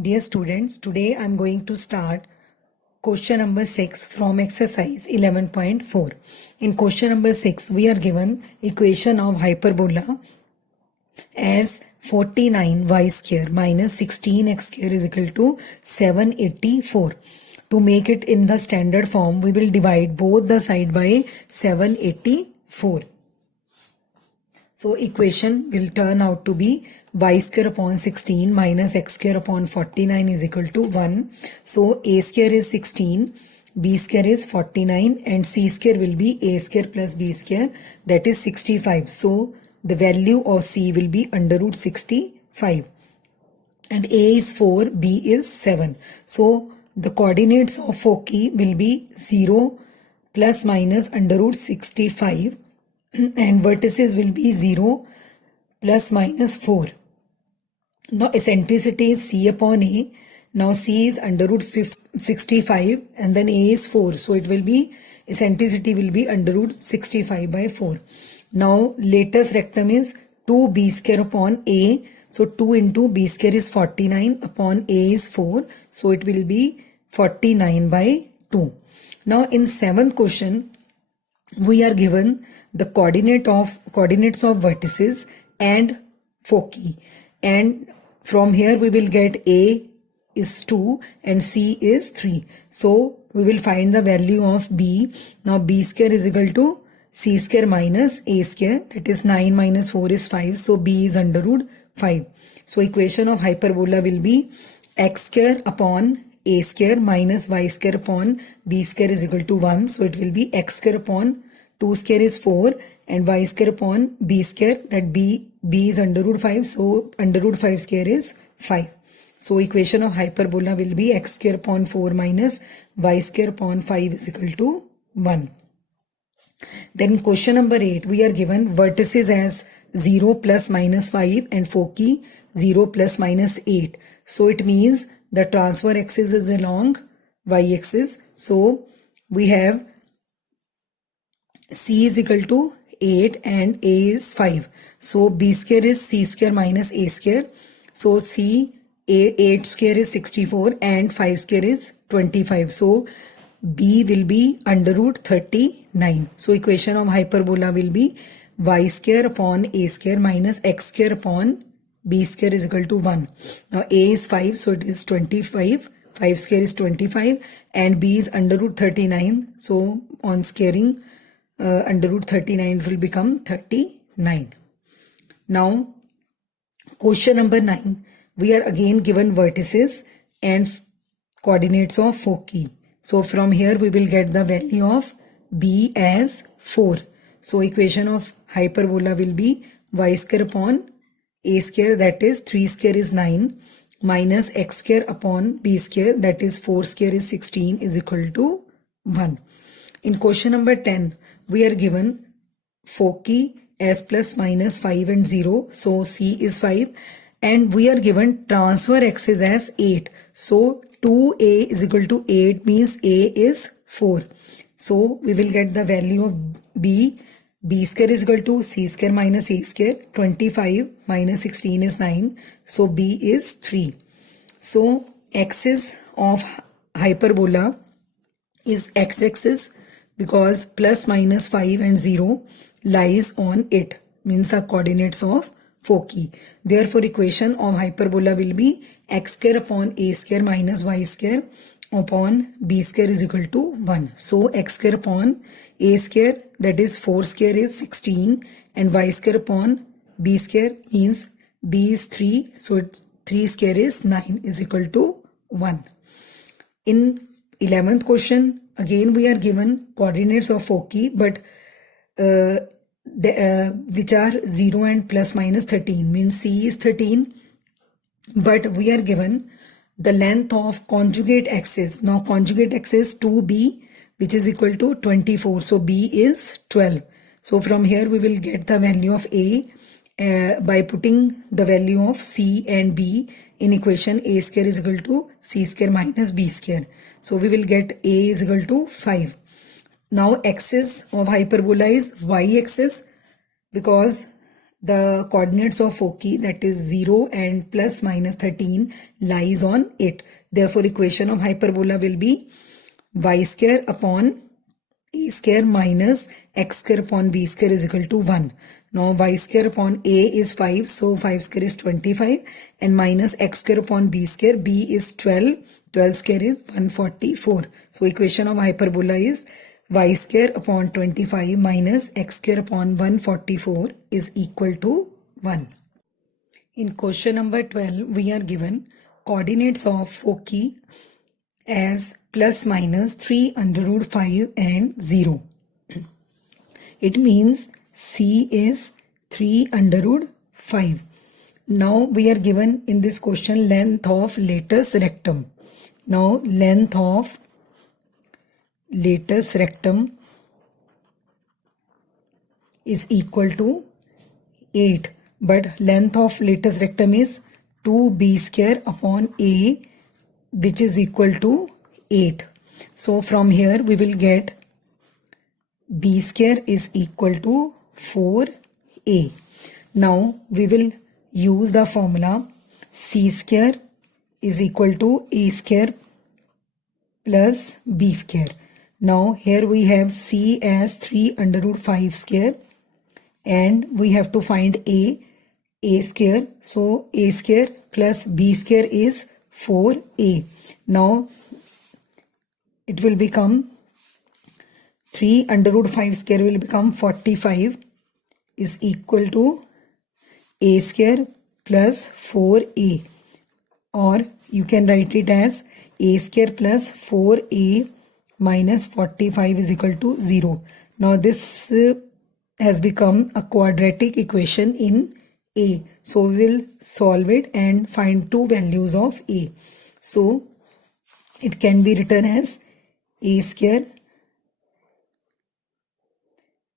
Dear students, today I am going to start question number 6 from exercise 11.4. In question number 6, we are given equation of hyperbola as 49y square minus 16x square is equal to 784. To make it in the standard form, we will divide both the side by 784. So equation will turn out to be y square upon 16 minus x square upon 49 is equal to 1. So a square is 16, b square is 49 and c square will be a square plus b square, that is 65. So the value of c will be under root 65 and a is 4, b is 7. So the coordinates of foci will be 0 plus minus under root 65 and vertices will be 0 plus minus 4. Now eccentricity is c upon a. Now c is under root 65 and then a is 4. So it will be, eccentricity will be under root 65 by 4. Now latest rectum is 2b square upon a. So 2 into b square is 49 upon a is 4. So it will be 49 by 2. Now in 7th question, we are given the coordinates of vertices and foci, and from here we will get a is 2 and c is 3. So we will find the value of b. Now b square is equal to c square minus a square, that is 9 minus 4 is 5. So b is under root 5. So equation of hyperbola will be x square upon a square minus y square upon b square is equal to 1. So it will be x square upon 2 square is 4 and y square upon b square, that b is under root 5. So under root 5 square is 5. So equation of hyperbola will be x square upon 4 minus y square upon 5 is equal to 1. Then question number 8, we are given vertices as 0 plus minus 5 and foci 0 plus minus 8. So it means the transfer axis is along y-axis. So we have c is equal to 8 and a is 5. So b square is c square minus a square. So 8 square is 64 and 5 square is 25. So b will be under root 39. So equation of hyperbola will be y square upon a square minus x square upon b square is equal to 1. Now a is 5, so it is 25. 5 square is 25 and b is under root 39. So on squaring, under root 39 will become 39. Now question number 9, we are again given vertices and coordinates of foci. So from here we will get the value of b as 4. So equation of hyperbola will be y square upon a square, that is 3 square is 9, minus x square upon b square, that is 4 square is 16 is equal to 1. In question number 10, we are given foci as plus minus 5 and 0. So c is 5 and we are given transfer axis as 8. So 2a is equal to 8 means a is 4. So we will get the value of b. B square is equal to c square minus a square. 25 minus 16 is 9. So b is 3. So axis of hyperbola is x-axis because plus minus 5 and 0 lies on it, means the coordinates of foci. Therefore equation of hyperbola will be x square upon a square minus y square upon b square is equal to 1. So x square upon a square, that is 4 square is 16 and y square upon b square means b is 3. So it's 3 square is 9 is equal to 1. In 11th question, again we are given coordinates of foci, but which are 0 and plus minus 13, means c is 13, but we are given the length of conjugate axis. Now conjugate axis 2b, which is equal to 24. So b is 12. So from here we will get the value of a by putting the value of c and b in equation a square is equal to c square minus b square. So we will get a is equal to 5. Now axis of hyperbola is y-axis because the coordinates of foci, that is 0 and plus minus 13, lies on it. Therefore, equation of hyperbola will be y square upon a square minus x square upon b square is equal to 1. Now y square upon a is 5, so 5 square is 25, and minus x square upon b square, b is 12, 12 square is 144. So equation of hyperbola is y square upon 25 minus x square upon 144 is equal to 1. In question number 12, we are given coordinates of foci as plus minus 3 under root 5 and 0. It means C is 3 under root 5. Now we are given in this question length of latus rectum. Now length of latus rectum is equal to 8, but length of latus rectum is 2b square upon a, which is equal to 8. So from here we will get b square is equal to 4a. Now we will use the formula c square is equal to a square plus b square. Now here we have c as 3 under root 5 square, and we have to find a square. So a square plus b square is 4a. Now it will become 3 under root 5 square will become 45 is equal to a square plus 4a, or you can write it as a square plus 4a minus 45 is equal to 0. Now this has become a quadratic equation in a. So we will solve it and find two values of a. So it can be written as a square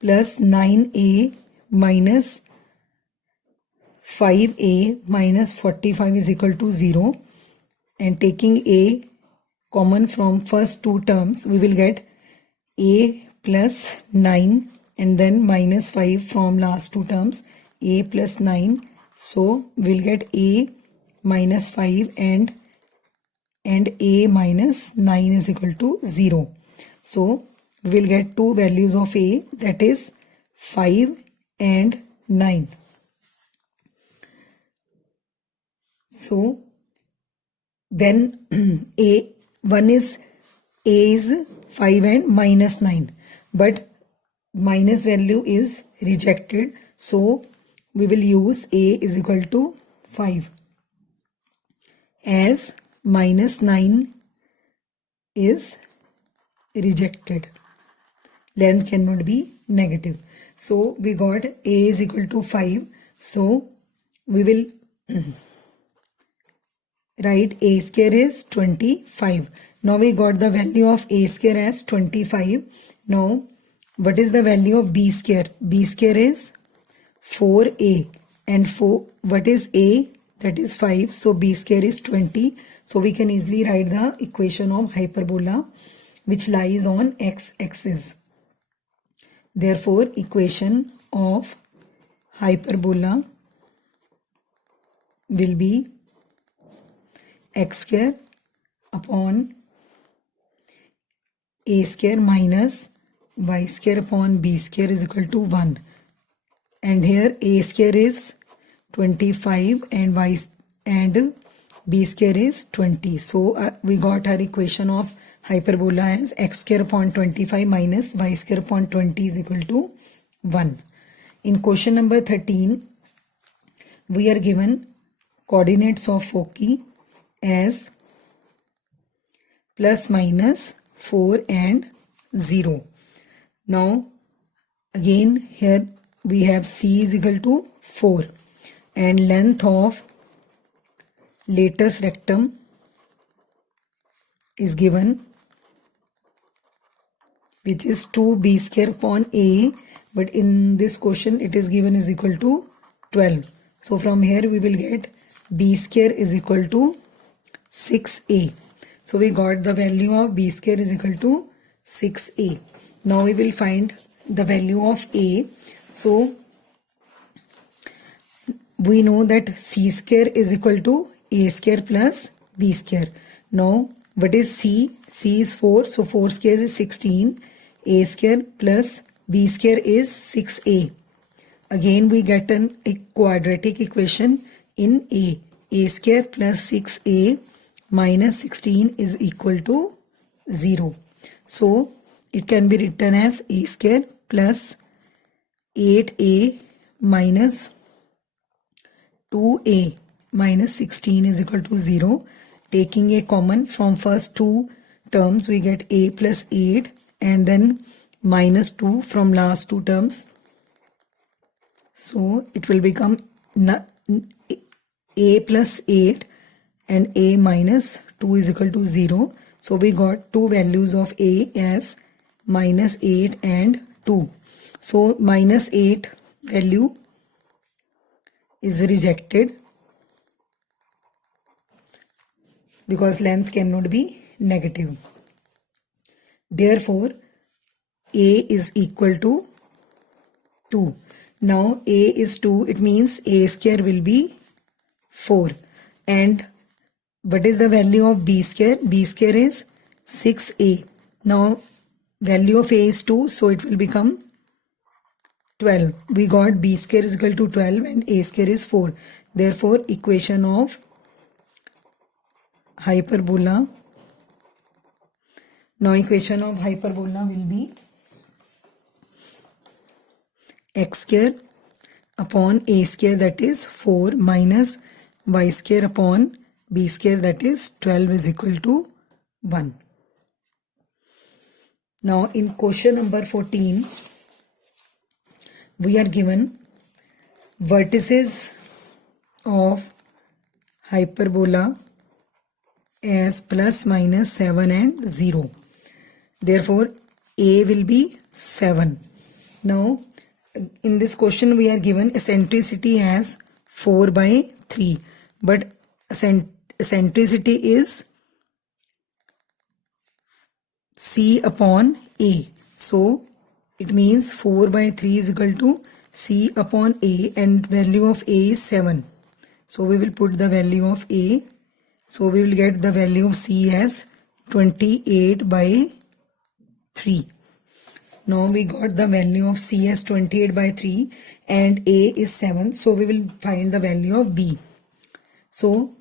plus 9a minus 5a minus 45 is equal to 0, and taking a common from first two terms, we will get a plus 9 and then minus 5 from last two terms, a plus 9. So we'll get a minus 5 and a minus 9 is equal to 0. So we will get two values of a, that is 5 and 9. So when a is 5 and minus 9, but minus value is rejected, so we will use a is equal to 5, as minus 9 is rejected. Length cannot be negative. So we got a is equal to 5. So we will write a square is 25. Now we got the value of a square as 25. Now what is the value of b square? B square is 4a, and what is a? That is 5. So b square is 20. So we can easily write the equation of hyperbola which lies on x-axis. Therefore equation of hyperbola will be x square upon a square minus y square upon b square is equal to 1. And here a square is 25 and b square is 20. So we got our equation of hyperbola as x square upon 25 minus y square upon 20 is equal to 1. In question number 13, we are given coordinates of foci as plus minus 4 and 0. Now again here we have c is equal to 4, and length of latus rectum is given, which is 2b square upon a, but in this question it is given is equal to 12. So from here we will get b square is equal to 6a. So we got the value of b square is equal to 6a. Now we will find the value of a. So we know that c square is equal to a square plus b square. Now what is c? C is 4, so 4 square is 16. A square plus b square is 6a. Again we get a quadratic equation in a. A square plus 6a minus 16 is equal to 0. So it can be written as a square plus 8a minus 2a minus 16 is equal to 0. Taking a common from first two terms, we get a plus 8 and then minus 2 from last two terms. So it will become a plus 8 and a minus 2 is equal to 0. So we got two values of a as minus 8 and 2. So minus 8 value is rejected because length cannot be negative. Therefore, a is equal to 2. Now a is 2, it means a square will be 4. And what is the value of b square? B square is 6a. Now value of a is 2, so it will become 12. We got b square is equal to 12 and a square is 4. Therefore, equation of hyperbola. Now equation of hyperbola will be x square upon a square, that is 4, minus y square upon b square, that is 12, is equal to 1. Now in question number 14, we are given vertices of hyperbola as plus minus 7 and 0. Therefore, a will be 7. Now, in this question, we are given eccentricity as 4 by 3. But eccentricity is c upon a. So, it means 4 by 3 is equal to c upon a, and value of a is 7. So, we will put the value of a. So, we will get the value of c as 28 by 3. Now we got the value of c as 28 by 3 and a is 7. So we will find the value of b. So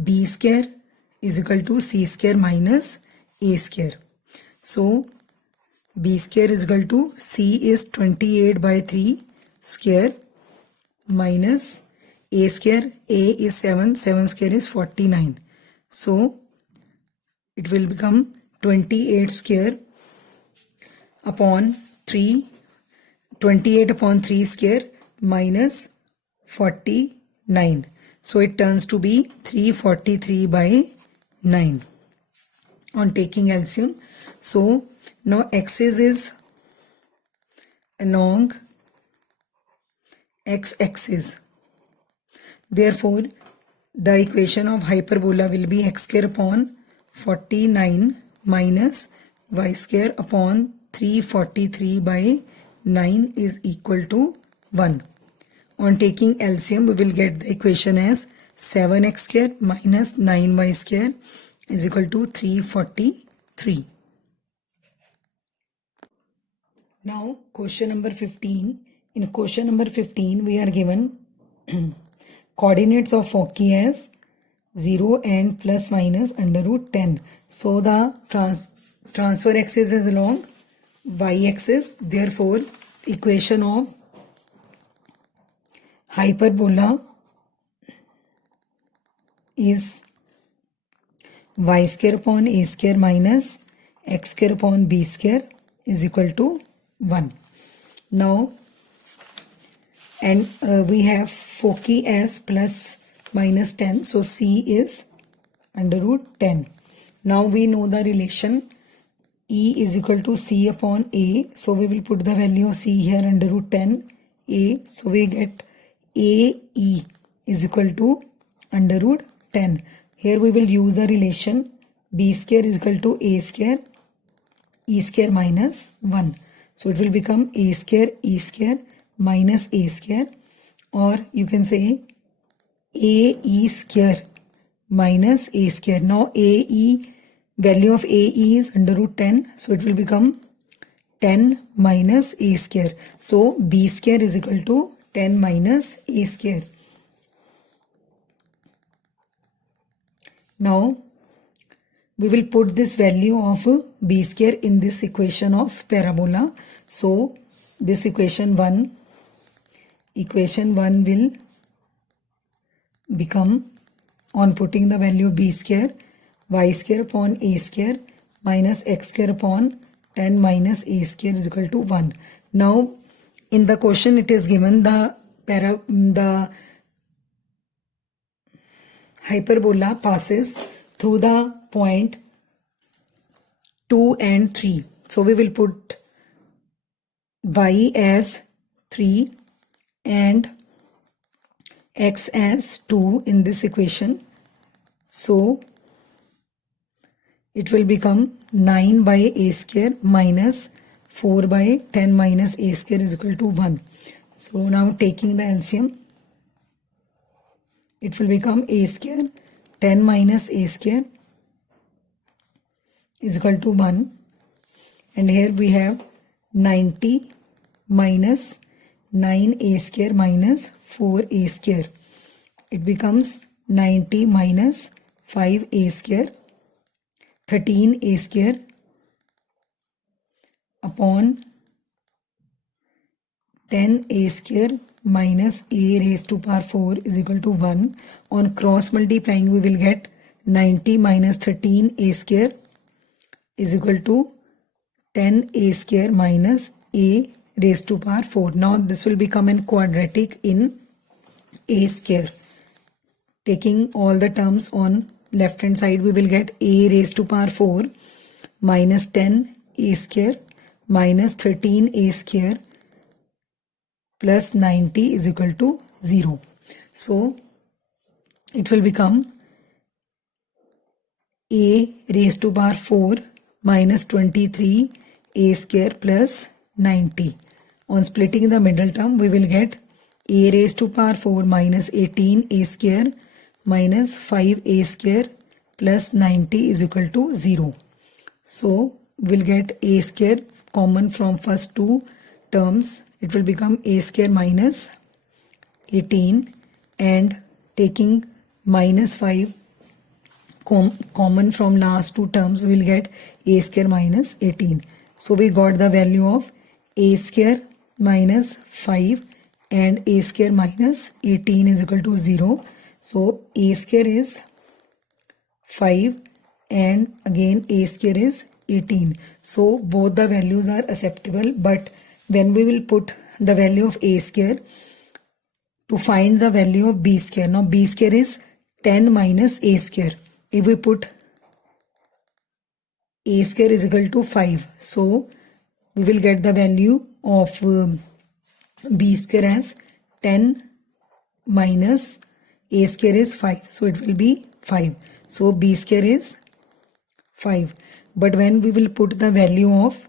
b square is equal to c square minus a square. So b square is equal to c is 28 by 3 square minus a square. A is 7. 7 square is 49. So it will become 28 square upon 3, 28 upon 3 square minus 49. So it turns to be 343 by 9 on taking LCM. So now axis is along x-axis. Therefore, the equation of hyperbola will be x square upon 49 minus y square upon 343 by 9 is equal to 1. On taking LCM, we will get the equation as 7x square minus 9y square is equal to 343. Now question number 15. In question number 15, we are given coordinates of foci as 0 and plus minus under root 10. So the transfer axis is along y-axis. Therefore, equation of hyperbola is y square upon a square minus x square upon b square is equal to 1. Now, and we have foci as plus minus 10. So c is under root 10. Now we know the relation E is equal to c upon a. So we will put the value of c here under root 10 a. So we get AE is equal to under root 10. Here we will use the relation b square is equal to a square e square minus 1. So it will become a square e square minus a square. or you can say AE square minus A square. Now AE, value of AE is under root 10, so it will become 10 minus A square. So B square is equal to 10 minus A square. Now we will put this value of B square in this equation of parabola. So this equation 1 will become, on putting the value of B square, y square upon A square minus x square upon 10 minus A square is equal to 1. Now in the question it is given the hyperbola passes through the point 2 and 3. So we will put y as 3 and x as 2 in this equation. So it will become 9 by A square minus 4 by 10 minus A square is equal to 1. So now taking the LCM, it will become A square 10 minus A square is equal to 1, and here we have 90 minus 9A square minus 4A square. It becomes 90 minus 5A square, 13A square upon 10A square minus A raised to power 4 is equal to 1. On cross multiplying we will get 90 minus 13A square is equal to 10A square minus A raised to power 4. Now this will become a quadratic in A square. Taking all the terms on left hand side, we will get A raised to power 4 minus 10A square minus 13A square plus 90 is equal to 0. So it will become A raised to power 4 minus 23A square plus 90. On splitting the middle term, we will get A raised to power 4 minus 18A square minus 5A square plus 90 is equal to 0. So we'll get A square common from first two terms. It will become A square minus 18, and taking minus 5 common from last two terms, we will get A square minus 18. So we got the value of A square minus 5 and A square minus 18 is equal to 0. So A square is 5 and again A square is 18. So both the values are acceptable, but when we will put the value of A square to find the value of B square, now B square is 10 minus A square. If we put A square is equal to 5, so we will get the value of B square as 10 minus A square is 5, so it will be 5. So B square is 5. But when we will put the value of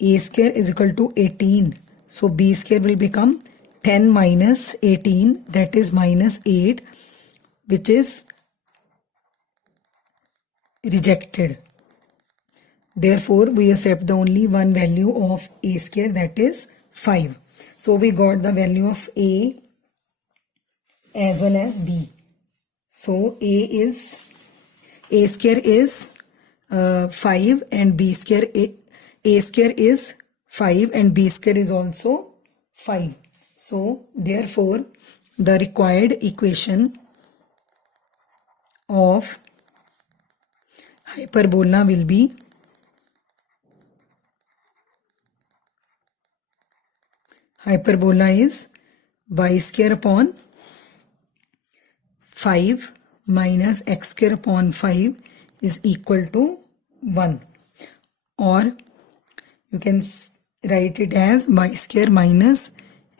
A square is equal to 18, so B square will become 10 minus 18, that is minus 8, which is rejected. Therefore, we accept the only one value of A square, that is 5. So we got the value of A as well as B. So A square is 5 and B square, A square is 5 and B square is also 5. So therefore the required equation of hyperbola will be is y square upon 5 minus x square upon 5 is equal to 1, or you can write it as y square minus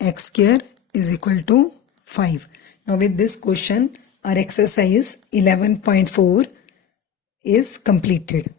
x square is equal to 5. Now with this question, our exercise 11.4 is completed.